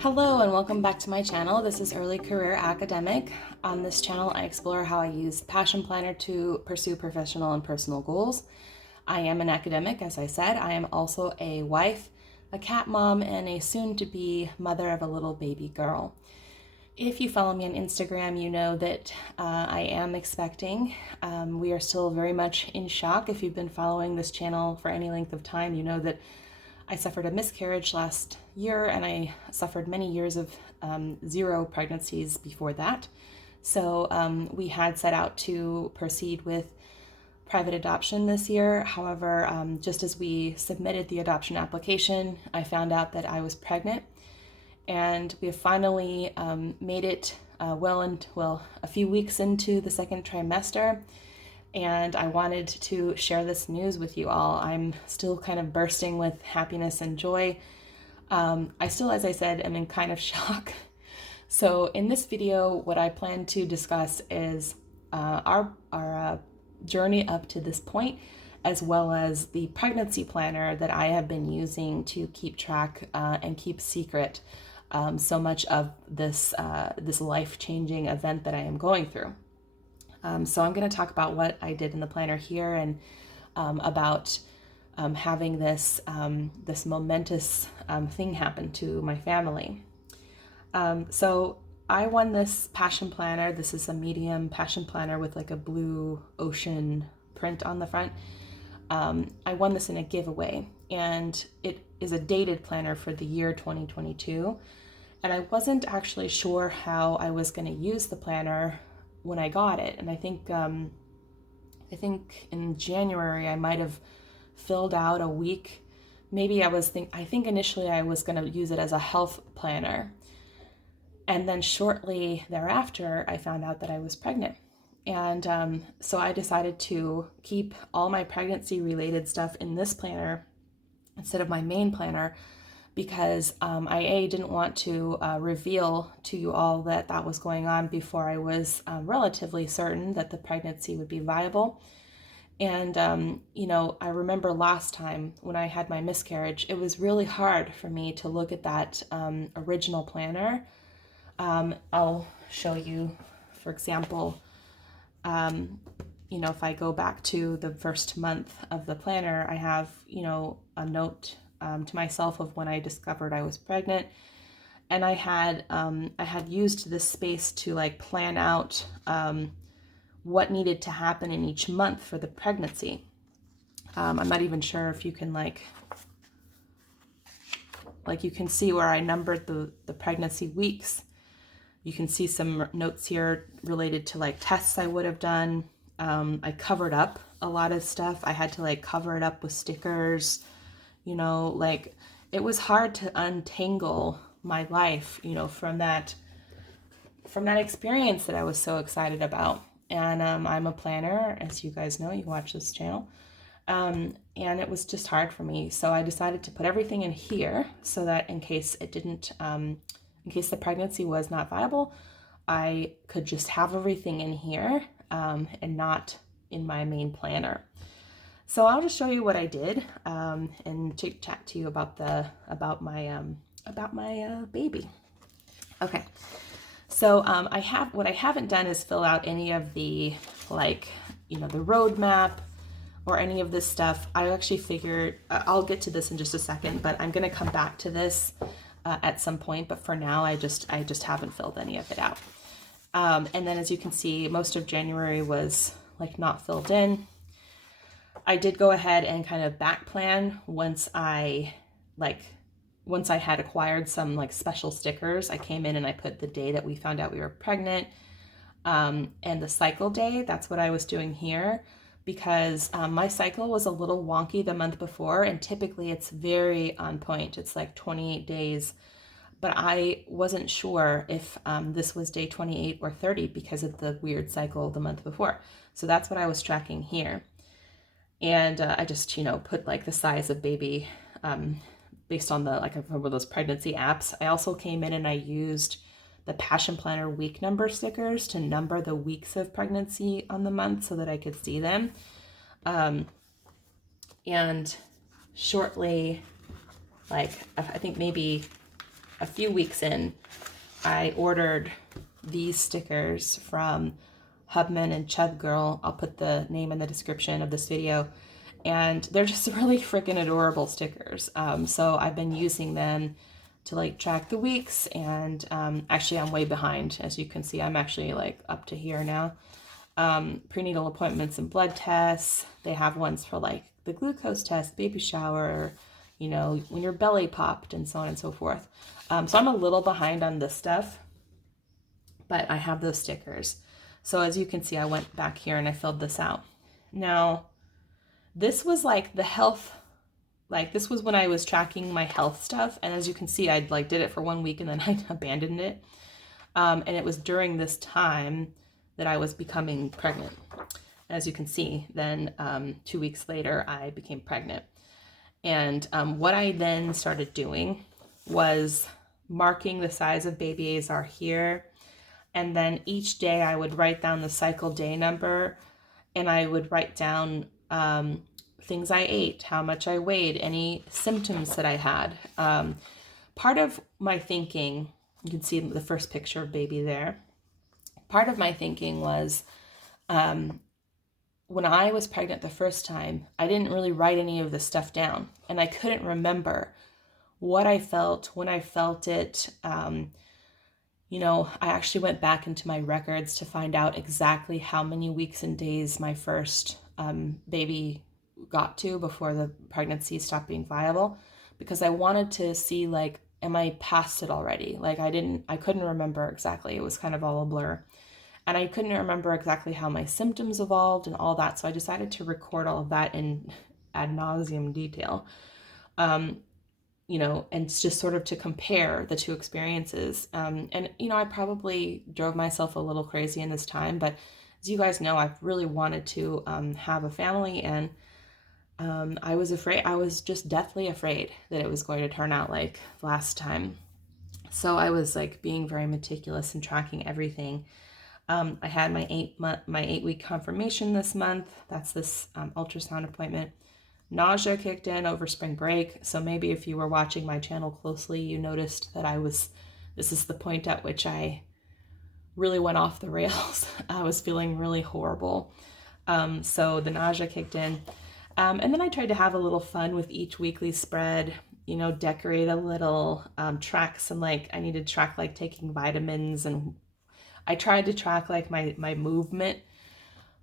Hello and welcome back to my channel. This is Early Career Academic. On this channel, I explore how I use Passion Planner to pursue professional and personal goals. I am an academic, as I said. I am also a wife, a cat mom, and a soon-to-be mother of a little baby girl. If you follow me on Instagram, you know that I am expecting. We are still very much in shock. If you've been following this channel for any length of time, you know that I suffered a miscarriage last year, and I suffered many years of 0 pregnancies before that. So we had set out to proceed with private adoption this year. However, just as we submitted the adoption application, I found out that I was pregnant, and we have finally made it a few weeks into the second trimester. And I wanted to share this news with you all. I'm still kind of bursting with happiness and joy. I still, as I said, am in kind of shock. So in this video, what I plan to discuss is our journey up to this point, as well as the pregnancy planner that I have been using to keep track and keep secret so much of this life-changing event that I am going through. So I'm going to talk about what I did in the planner here and about having this momentous thing happen to my family. So I won this Passion Planner. This is a medium Passion Planner with like a blue ocean print on the front. I won this in a giveaway, and it is a dated planner for the year 2022. And I wasn't actually sure how I was going to use the planner when I got it. And I think in January I might have filled out a week. Maybe I think initially I was going to use it as a health planner. And then shortly thereafter, I found out that I was pregnant. And so I decided to keep all my pregnancy related stuff in this planner instead of my main planner, because I didn't want to reveal to you all that was going on before I was relatively certain that the pregnancy would be viable. And, I remember last time when I had my miscarriage, it was really hard for me to look at that original planner. I'll show you, for example, if I go back to the first month of the planner, I have, a note to myself of when I discovered I was pregnant, and I had used this space to like plan out what needed to happen in each month for the pregnancy. I'm not even sure if you can like you can see where I numbered the pregnancy weeks. You can see some notes here related to like tests I would have done. I covered up a lot of stuff. I had to like cover it up with stickers. It was hard to untangle my life, from that experience that I was so excited about. And I'm a planner, as you guys know, you watch this channel. And it was just hard for me. So I decided to put everything in here so that in case the pregnancy was not viable, I could just have everything in here and not in my main planner. So I'll just show you what I did and chat to you about my baby. Okay, so what I haven't done is fill out any of the the roadmap or any of this stuff. I actually figured I'll get to this in just a second, but I'm going to come back to this at some point. But for now, I just haven't filled any of it out. And then, as you can see, most of January was not filled in. I did go ahead and kind of back plan once I had acquired some special stickers. I came in and I put the day that we found out we were pregnant and the cycle day. That's what I was doing here, because my cycle was a little wonky the month before, and typically it's very on point. It's like 28 days, but I wasn't sure if this was day 28 or 30 because of the weird cycle the month before. So that's what I was tracking here. And I just, put the size of baby based on I remember those pregnancy apps. I also came in and I used the Passion Planner week number stickers to number the weeks of pregnancy on the month so that I could see them. And shortly, I think maybe a few weeks in, I ordered these stickers from Hubman and Chub Girl. I'll put the name in the description of this video. And they're just really freaking adorable stickers. So I've been using them to like track the weeks, and actually I'm way behind. As you can see, I'm actually like up to here now. Prenatal appointments and blood tests. They have ones for like the glucose test, baby shower, you know, when your belly popped, and so on and so forth. So I'm a little behind on this stuff, but I have those stickers. So as you can see, I went back here and I filled this out. Now, this was like the health, like this was when I was tracking my health stuff. And as you can see, I like did it for 1 week and then I abandoned it. And it was during this time that I was becoming pregnant. As you can see, then 2 weeks later, I became pregnant. And what I then started doing was marking the size of baby Azar here. And then each day I would write down the cycle day number, and I would write down things I ate, how much I weighed, any symptoms that I had. Part of my thinking, you can see the first picture of baby there. Part of my thinking was when I was pregnant the first time, I didn't really write any of this stuff down, and I couldn't remember what I felt, when I felt it. You know, I actually went back into my records to find out exactly how many weeks and days my first baby got to before the pregnancy stopped being viable, because I wanted to see, like, am I past it already? Like, I couldn't remember exactly. It was kind of all a blur. And I couldn't remember exactly how my symptoms evolved and all that. So I decided to record all of that in ad nauseum detail. You know, and just sort of to compare the two experiences. And, you know, I probably drove myself a little crazy in this time, but as you guys know, I've really wanted to have a family, and I was afraid, I was just deathly afraid that it was going to turn out like last time. So I was like being very meticulous and tracking everything. I had my 8-week confirmation this month. That's this ultrasound appointment. Nausea kicked in over spring break, so maybe if you were watching my channel closely, you noticed that this is the point at which I really went off the rails. I was feeling really horrible. So the nausea kicked in. And then I tried to have a little fun with each weekly spread, you know, decorate a little, track some, like, I needed to track like taking vitamins, and I tried to track like my movement.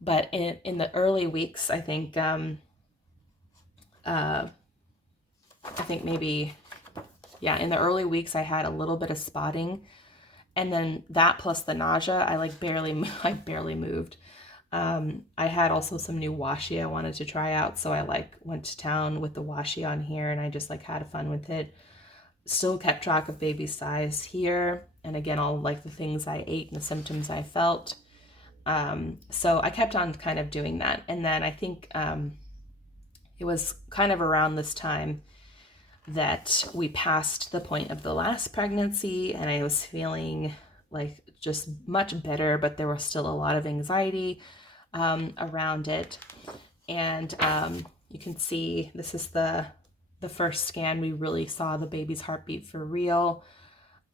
But in the early weeks, I think maybe, yeah, in the early weeks I had a little bit of spotting, and then that plus the nausea, I barely moved. I had also some new washi I wanted to try out, so I like went to town with the washi on here, and I just like had fun with it. Still kept track of baby size here, and again, all like the things I ate and the symptoms I felt. So I kept on kind of doing that, and then I think it was kind of around this time that we passed the point of the last pregnancy, and I was feeling like just much better, but there was still a lot of anxiety around it. And you can see this is the first scan. We really saw the baby's heartbeat for real.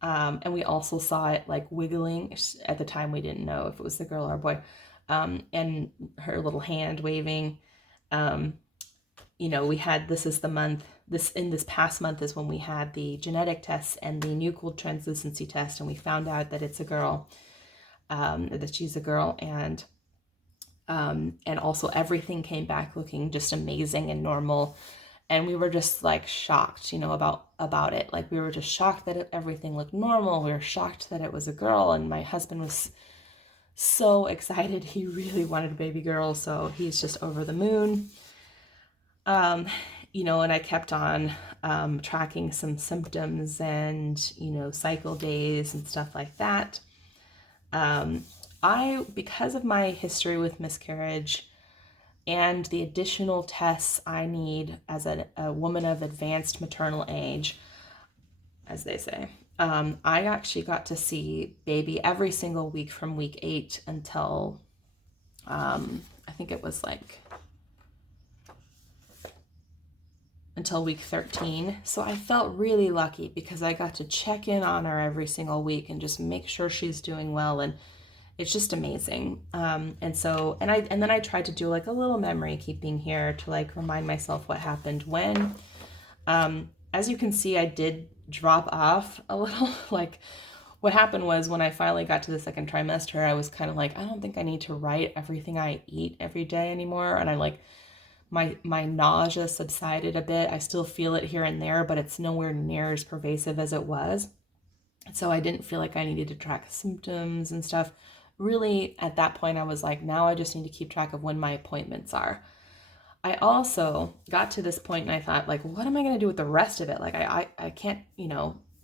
And we also saw it like wiggling. At the time, we didn't know if it was the girl or boy. And her little hand waving. You know, we had, this past month is when we had the genetic tests and the nuchal translucency test, and we found out that it's a girl, that she's a girl, and also everything came back looking just amazing and normal. And we were just like shocked, you know, about it. Like, we were just shocked that everything looked normal. We were shocked that it was a girl, and my husband was so excited. He really wanted a baby girl, so he's just over the moon. You know, and I kept on tracking some symptoms and, you know, cycle days and stuff like that. Because of my history with miscarriage and the additional tests I need as a woman of advanced maternal age, as they say, I actually got to see baby every single week from week 8 until, I think it was like, until week 13. So I felt really lucky because I got to check in on her every single week and just make sure she's doing well. And it's just amazing. And then I tried to do like a little memory keeping here to like remind myself what happened when. As you can see, I did drop off a little. Like, what happened was when I finally got to the second trimester, I was kind of like, I don't think I need to write everything I eat every day anymore. And I like, my nausea subsided a bit. I still feel it here and there, but it's nowhere near as pervasive as it was. So I didn't feel like I needed to track symptoms and stuff. Really, at that point, I was like, now I just need to keep track of when my appointments are. I also got to this point and I thought, like, what am I going to do with the rest of it? Like, I can't,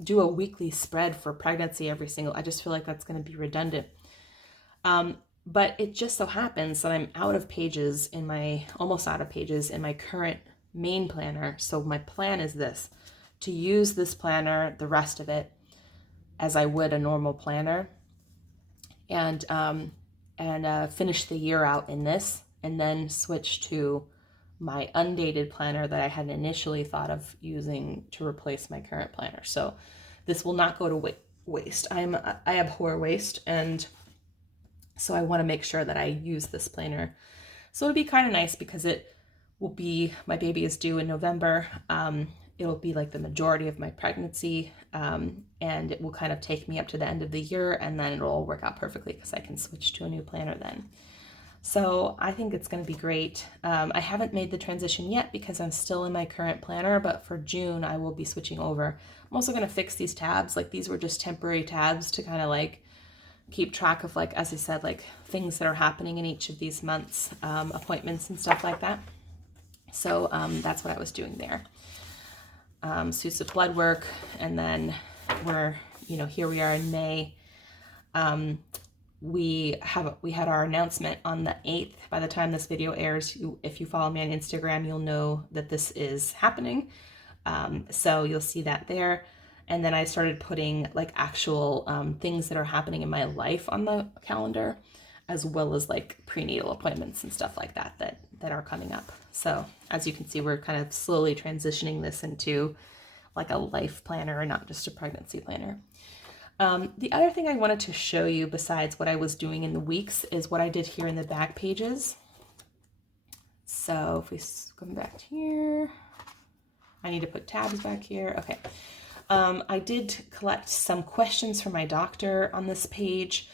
do a weekly spread for pregnancy I just feel like that's going to be redundant. But it just so happens that I'm almost out of pages in my current main planner. So my plan is to use this planner, the rest of it, as I would a normal planner, and finish the year out in this, and then switch to my undated planner that I had initially thought of using to replace my current planner. So this will not go to waste. I abhor waste, and so I want to make sure that I use this planner. So it'll be kind of nice because my baby is due in November. It'll be like the majority of my pregnancy, and it will kind of take me up to the end of the year, and then it'll all work out perfectly because I can switch to a new planner then. So I think it's going to be great. I haven't made the transition yet because I'm still in my current planner, but for June I will be switching over. I'm also going to fix these tabs. Like, these were just temporary tabs to kind of like keep track of, like, as I said, like things that are happening in each of these months, appointments and stuff like that. So that's what I was doing there. Suits of blood work, and then here we are in May. We had our announcement on the 8th. By the time this video airs, if you follow me on Instagram, you'll know that this is happening. So you'll see that there. And then I started putting like actual things that are happening in my life on the calendar, as well as like prenatal appointments and stuff like that are coming up. So as you can see, we're kind of slowly transitioning this into like a life planner and not just a pregnancy planner. The other thing I wanted to show you besides what I was doing in the weeks is what I did here in the back pages. So if we come back here, I need to put tabs back here. Okay. I did collect some questions from my doctor on this page.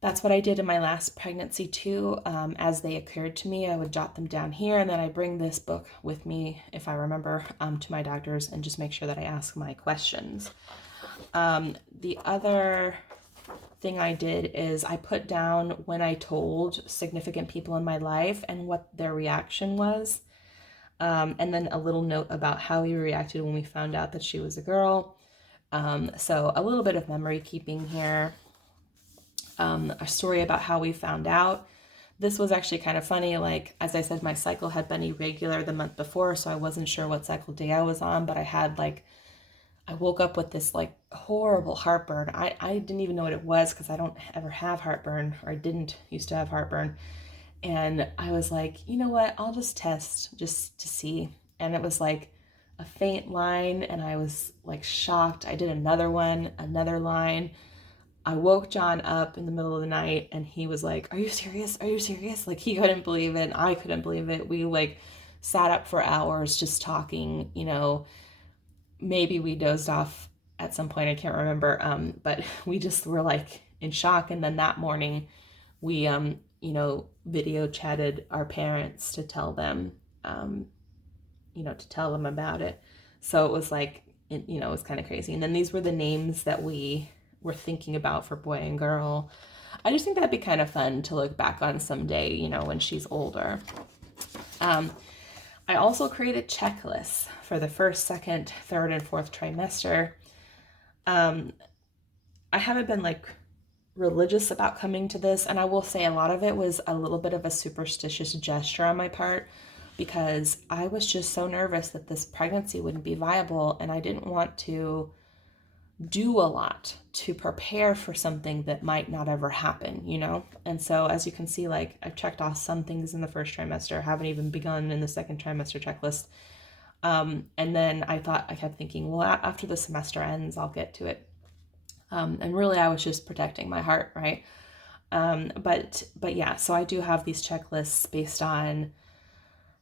That's what I did in my last pregnancy too. As they occurred to me, I would jot them down here, and then I bring this book with me, if I remember, to my doctors and just make sure that I ask my questions. The other thing I did is I put down when I told significant people in my life and what their reaction was. And then a little note about how we reacted when we found out that she was a girl. So a little bit of memory keeping here. A story about how we found out. This was actually kind of funny. Like, as I said, my cycle had been irregular the month before, so I wasn't sure what cycle day I was on, but I woke up with this like horrible heartburn. I didn't even know what it was because I don't ever have heartburn, or I didn't used to have heartburn. And I was like, you know what, I'll just test just to see. And it was like a faint line, and I was like shocked. I did another line. I woke John up in the middle of the night, and he was like, are you serious? Are you serious? Like, he couldn't believe it. And I couldn't believe it. We like sat up for hours just talking, maybe we dozed off at some point. I can't remember. But we just were like in shock. And then that morning we, video chatted our parents to tell them, about it. So it was like, it was kind of crazy. And then these were the names that we were thinking about for boy and girl. I just think that'd be kind of fun to look back on someday, when she's older. I also created checklists for the first, second, third, and fourth trimester. I haven't been like religious about coming to this, and I will say a lot of it was a little bit of a superstitious gesture on my part, because I was just so nervous that this pregnancy wouldn't be viable, and I didn't want to do a lot to prepare for something that might not ever happen, And so as you can see, like, I've checked off some things in the first trimester, haven't even begun in the second trimester checklist. And then I kept thinking, well, after the semester ends, I'll get to it. And really I was just protecting my heart, right? But yeah, so I do have these checklists based on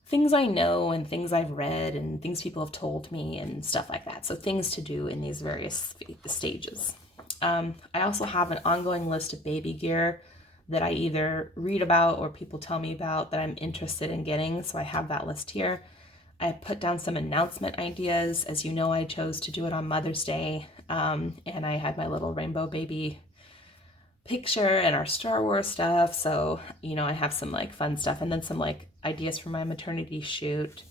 things I know and things I've read and things people have told me and stuff like that. So things to do in these various stages. I also have an ongoing list of baby gear that I either read about or people tell me about that I'm interested in getting. So I have that list here. I put down some announcement ideas. As you know, I chose to do it on Mother's Day. And I had my little rainbow baby picture and our Star Wars stuff. So, I have some like fun stuff and then some like ideas for my maternity shoot.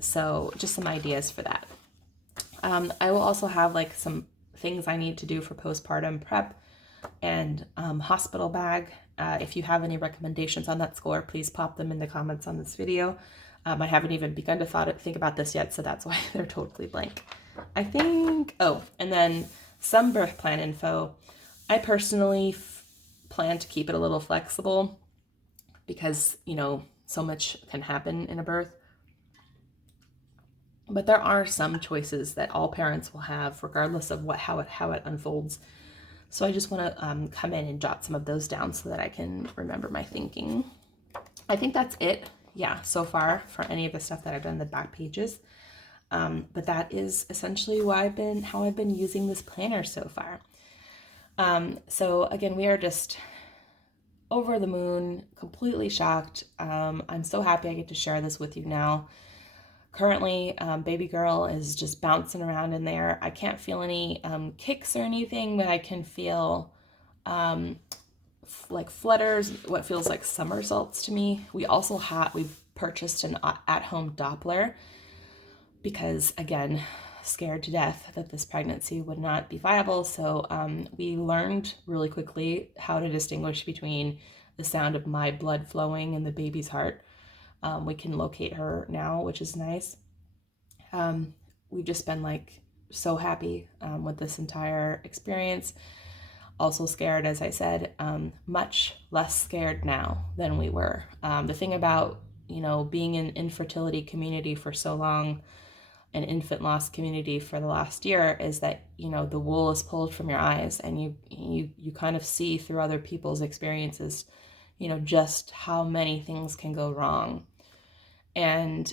So just some ideas for that. I will also have like some things I need to do for postpartum prep and hospital bag. If you have any recommendations on that score, please pop them in the comments on this video. I haven't even begun to think about this yet, so that's why they're totally blank. I think, and then some birth plan info. I personally plan to keep it a little flexible because, so much can happen in a birth. But there are some choices that all parents will have regardless of how it unfolds. So I just want to come in and jot some of those down so that I can remember my thinking. I think that's it, yeah, so far for any of the stuff that I've done in the back pages. But that is essentially how I've been using this planner so far. So again, we are just over the moon, completely shocked. I'm so happy I get to share this with you now. Currently, baby girl is just bouncing around in there. I can't feel any kicks or anything, but I can feel like flutters, what feels like somersaults to me. We've purchased an at-home Doppler because, again, scared to death that this pregnancy would not be viable. So we learned really quickly how to distinguish between the sound of my blood flowing and the baby's heart. We can locate her now, which is nice. We've just been like so happy with this entire experience. Also scared, as I said, much less scared now than we were. The thing about, being in infertility community for so long, an infant loss community for the last year, is that, the wool is pulled from your eyes and you kind of see through other people's experiences, just how many things can go wrong. And,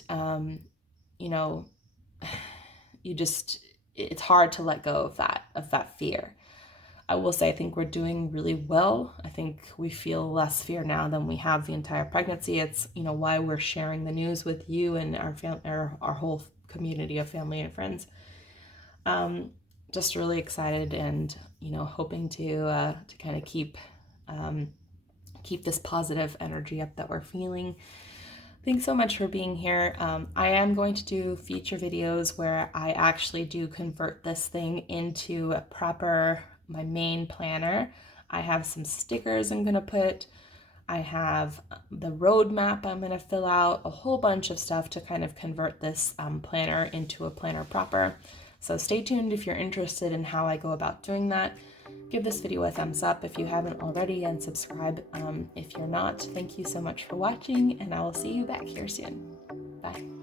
it's hard to let go of that fear. I will say, I think we're doing really well. I think we feel less fear now than we have the entire pregnancy. It's, why we're sharing the news with you and our whole community of family and friends. Just really excited and, hoping to kind of keep this positive energy up that we're feeling. Thanks so much for being here. I am going to do feature videos where I actually do convert this thing into my main planner. I have some stickers I'm going to put. I have the roadmap I'm going to fill out, a whole bunch of stuff to kind of convert this planner into a planner proper. So stay tuned if you're interested in how I go about doing that. Give this video a thumbs up if you haven't already and subscribe if you're not. Thank you so much for watching, and I will see you back here soon. Bye.